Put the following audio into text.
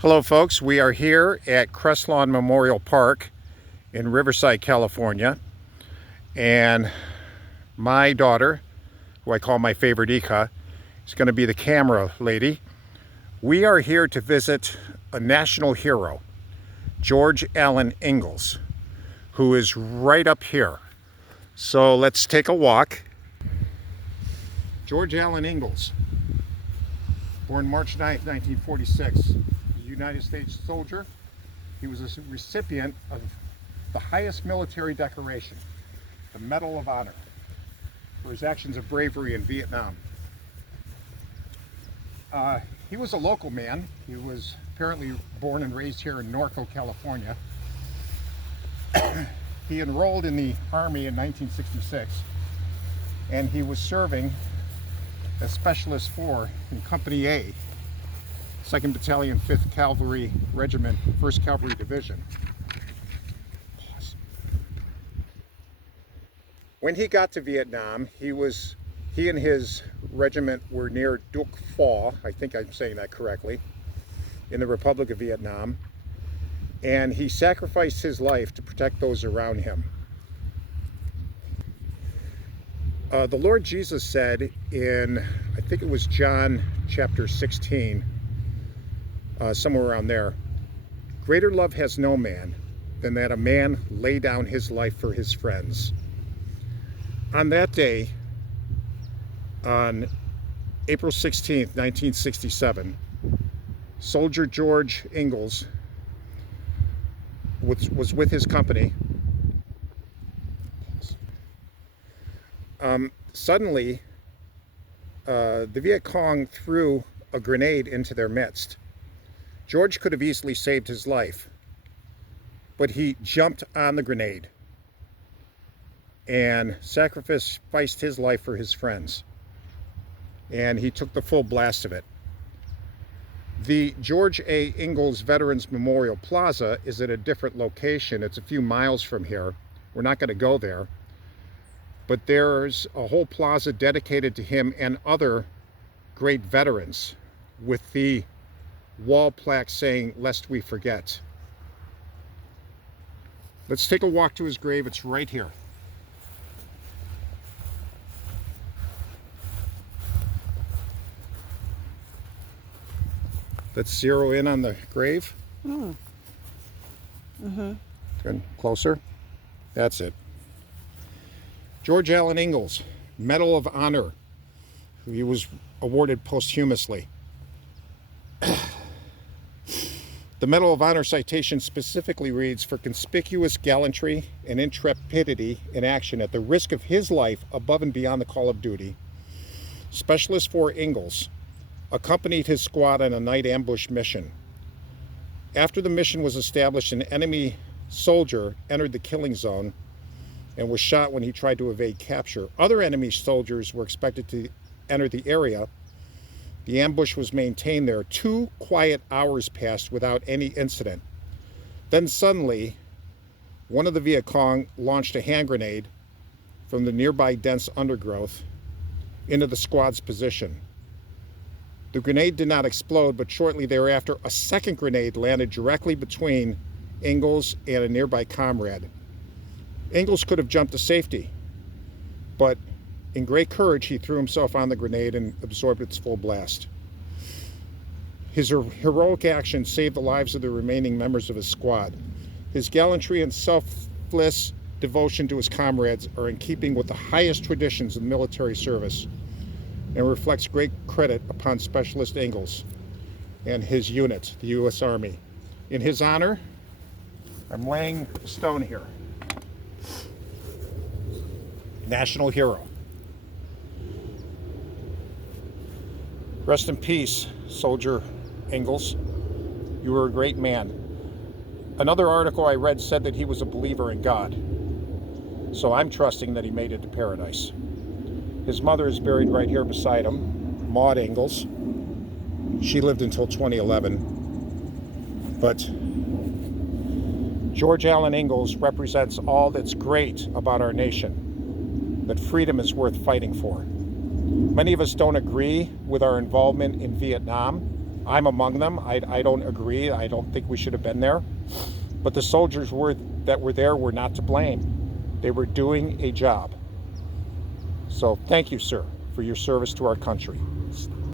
Hello folks, we are here at Crestlawn Memorial Park in Riverside, California, and my daughter, who I call my favorite Ika, is going to be the camera lady. We are here to visit a national hero, George A Ingalls, who is right up here. So let's take a walk. George A Ingalls, born March 9th, 1946. United States soldier. He was a recipient of the highest military decoration, the Medal of Honor, for his actions of bravery in Vietnam. He was a local man. He was apparently born and raised here in Norco, California. He enrolled in the Army in 1966, and he was serving as Sp4 in Company A, 2nd Battalion, 5th Cavalry Regiment, 1st Cavalry Division. When he got to Vietnam, he and his regiment were near Duc Pho, I think I'm saying that correctly, in the Republic of Vietnam, and he sacrificed his life to protect those around him. The Lord Jesus said in, I think it was John chapter 16, somewhere around there, "Greater love has no man than that a man lay down his life for his friends." On that day, on April 16th, 1967, Soldier George Ingalls was with his company. Suddenly, the Viet Cong threw a grenade into their midst. George could have easily saved his life, but he jumped on the grenade and sacrificed his life for his friends. And he took the full blast of it. The George A. Ingalls Veterans Memorial Plaza is at a different location. It's a few miles from here. We're not going to go there. But there's a whole plaza dedicated to him and other great veterans, with the wall plaque saying, "Lest we forget." Let's take a walk to his grave. It's right here. Let's zero in on the grave. Good. Closer. That's it. George A. Ingalls, Medal of Honor. He was awarded posthumously. The Medal of Honor citation specifically reads, "For conspicuous gallantry and intrepidity in action at the risk of his life above and beyond the call of duty, Sp4 Ingalls accompanied his squad on a night ambush mission. After the mission was established, an enemy soldier entered the killing zone and was shot when he tried to evade capture. Other enemy soldiers were expected to enter the area. The ambush was maintained there. 2 quiet hours passed without any incident. Then suddenly, one of the Viet Cong launched a hand grenade from the nearby dense undergrowth into the squad's position. The grenade did not explode, but shortly thereafter, a second grenade landed directly between Ingalls and a nearby comrade. Ingalls could have jumped to safety, but in great courage, he threw himself on the grenade and absorbed its full blast. His heroic action saved the lives of the remaining members of his squad. His gallantry and selfless devotion to his comrades are in keeping with the highest traditions of military service and reflects great credit upon Specialist Ingalls and his unit, the U.S. Army. In his honor, I'm laying a stone here. National hero. Rest in peace, Soldier Ingalls. You were a great man. Another article I read said that he was a believer in God. So I'm trusting that he made it to paradise. His mother is buried right here beside him, Maud Ingalls. She lived until 2011. But George A. Ingalls represents all that's great about our nation, that freedom is worth fighting for. Many of us don't agree with our involvement in Vietnam. I'm among them. I don't agree. I don't think we should have been there. But the soldiers that were there were not to blame. They were doing a job. So thank you, sir, for your service to our country.